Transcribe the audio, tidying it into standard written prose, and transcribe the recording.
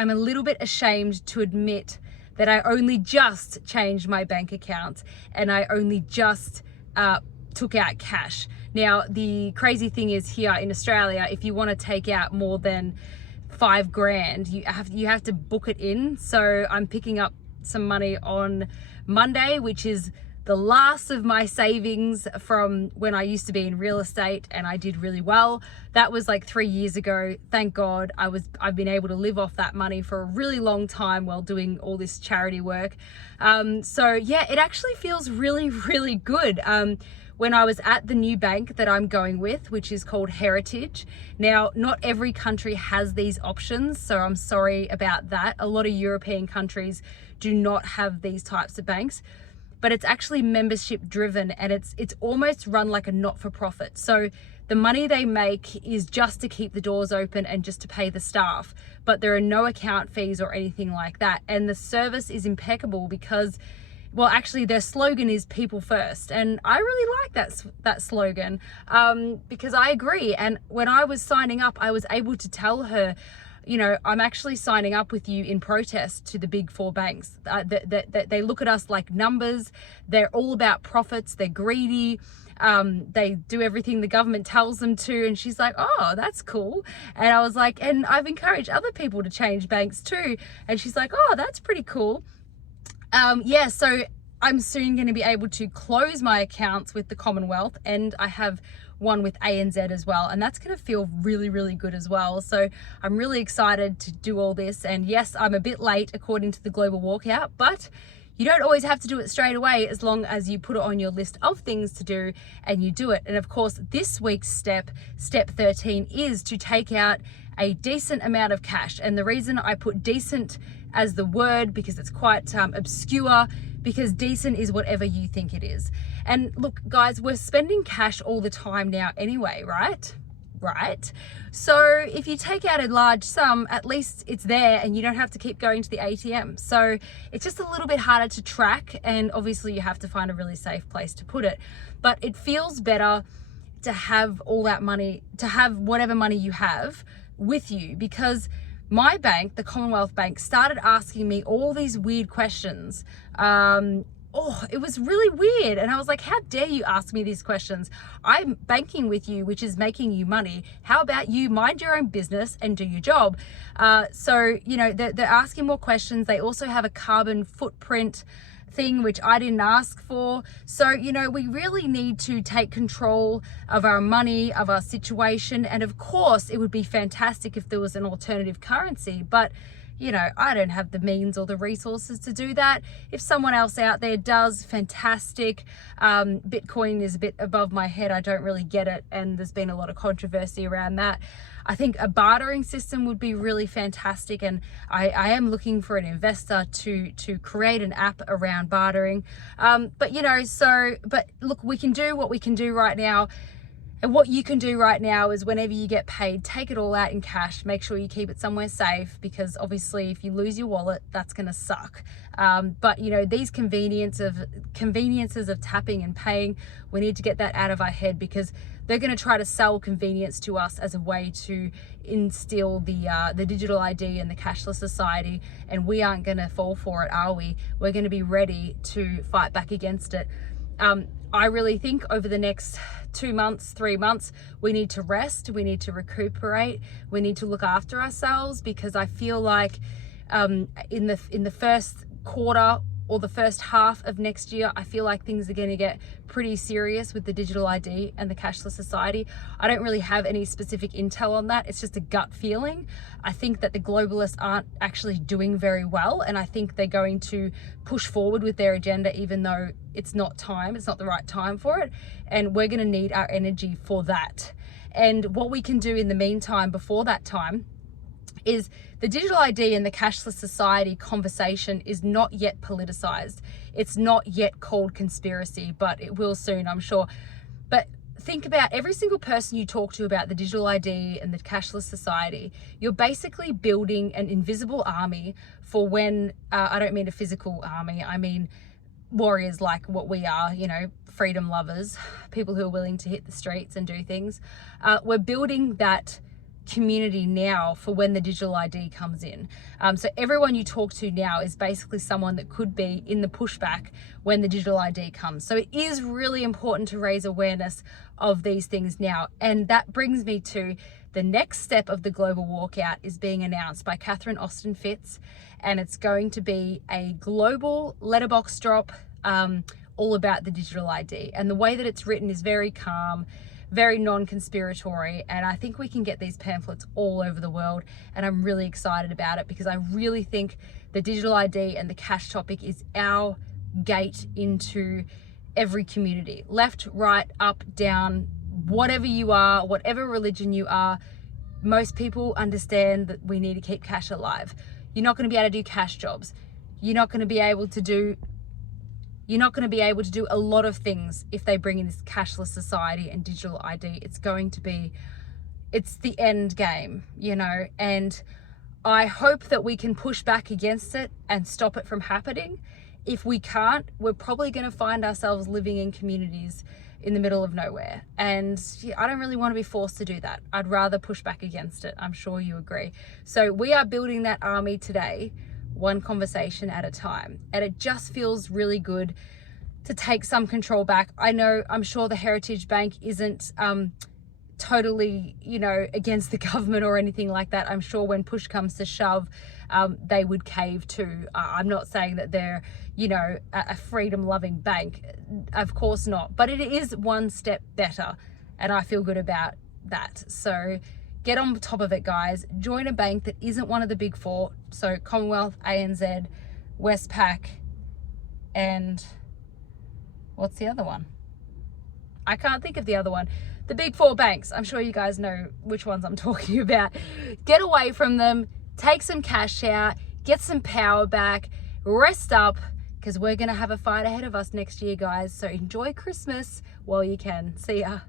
I'm a little bit ashamed to admit that I only just changed my bank account and I only just took out cash. Now, the crazy thing is here in Australia, if you want to take out more than $5,000, you have to book it in. So I'm picking up some money on Monday, which is the last of my savings from when I used to be in real estate and I did really well. That was like 3 years ago. Thank God I've been able to live off that money for a really long time while doing all this charity work. So yeah, it actually feels really, really good. When I was at the new bank that I'm going with, which is called Heritage. Now, not every country has these options, so I'm sorry about that. A lot of European countries do not have these types of banks, but it's actually membership driven and it's almost run like a not-for-profit. So the money they make is just to keep the doors open and just to pay the staff, but there are no account fees or anything like that. And the service is impeccable because, well, actually their slogan is people first. And I really like that slogan because I agree. And when I was signing up, I was able to tell her, you know, I'm actually signing up with you in protest to the big four banks. They look at us like numbers. They're all about profits. They're greedy. They do everything the government tells them to. And she's like, oh, that's cool. And I was like, and I've encouraged other people to change banks too. And she's like, oh, that's pretty cool. Yeah, so I'm soon going to be able to close my accounts with the Commonwealth, and I have one with ANZ as well, and that's going to feel really, really good as well. So I'm really excited to do all this. And yes, I'm a bit late according to the global walkout, but you don't always have to do it straight away as long as you put it on your list of things to do and you do it. And of course, this week's step 13, is to take out a decent amount of cash. And the reason I put decent as the word, because it's quite obscure, because decent is whatever you think it is. And look, guys, we're spending cash all the time now anyway, right? So if you take out a large sum, at least it's there and you don't have to keep going to the ATM. So it's just a little bit harder to track, and obviously you have to find a really safe place to put it. But it feels better to have all that money, to have whatever money you have with you, because my bank, the Commonwealth Bank, started asking me all these weird questions. It was really weird. And I was like, how dare you ask me these questions? I'm banking with you, which is making you money. How about you mind your own business and do your job? So, you know, they're asking more questions. They also have a carbon footprint thing, which I didn't ask for. So, you know, we really need to take control of our money, of our situation. And of course, it would be fantastic if there was an alternative currency, but you know, I don't have the means or the resources to do that. If someone else out there does, fantastic. Bitcoin is a bit above my head. I don't really get it. And there's been a lot of controversy around that. I think a bartering system would be really fantastic. And I am looking for an investor to create an app around bartering. But you know, but look, we can do what we can do right now. And what you can do right now is whenever you get paid, take it all out in cash. Make sure you keep it somewhere safe, because obviously if you lose your wallet, that's going to suck. But you know, these conveniences of tapping and paying, we need to get that out of our head, because they're going to try to sell convenience to us as a way to instill the digital ID and the cashless society. And we aren't going to fall for it, are we? We're going to be ready to fight back against it. I really think over the next 2 months, 3 months, we need to rest, we need to recuperate, we need to look after ourselves, because I feel like in the first quarter or the first half of next year, I feel like things are going to get pretty serious with the digital ID and the cashless society. I don't really have any specific intel on that. It's just a gut feeling. I think that the globalists aren't actually doing very well, and I think they're going to push forward with their agenda, even though it's not the right time for it. And we're going to need our energy for that. And what we can do in the meantime, before that time, is the digital ID and the cashless society conversation is not yet politicized. It's not yet called conspiracy, but it will soon, I'm sure. But think about every single person you talk to about the digital ID and the cashless society. You're basically building an invisible army for when, I don't mean a physical army, I mean warriors like what we are, you know, freedom lovers, people who are willing to hit the streets and do things. We're building that community now for when the digital ID comes in. So everyone you talk to now is basically someone that could be in the pushback when the digital ID comes. So it is really important to raise awareness of these things now. And that brings me to the next step of the global walkout is being announced by Catherine Austin Fitz, and it's going to be a global letterbox drop all about the digital ID. And the way that it's written is very calm, very non-conspiratory, and I think we can get these pamphlets all over the world, and I'm really excited about it because I really think the digital ID and the cash topic is our gate into every community, left, right, up, down, whatever you are, whatever religion you are. Most people understand that we need to keep cash alive. You're not going to be able to do cash jobs. You're not going to be able to do a lot of things if they bring in this cashless society and digital ID. It's the end game, you know, and I hope that we can push back against it and stop it from happening. If we can't, we're probably going to find ourselves living in communities in the middle of nowhere. And I don't really want to be forced to do that. I'd rather push back against it. I'm sure you agree. So we are building that army today, one conversation at a time. And it just feels really good to take some control back. I'm sure the Heritage Bank isn't totally, you know, against the government or anything like that. I'm sure when push comes to shove, they would cave too. I'm not saying that they're, you know, a freedom-loving bank. Of course not. But it is one step better, and I feel good about that. So get on top of it, guys. Join a bank that isn't one of the big four. So Commonwealth, ANZ, Westpac, and what's the other one? I can't think of the other one. The big four banks. I'm sure you guys know which ones I'm talking about. Get away from them. Take some cash out. Get some power back. Rest up, because we're going to have a fight ahead of us next year, guys. So enjoy Christmas while you can. See ya.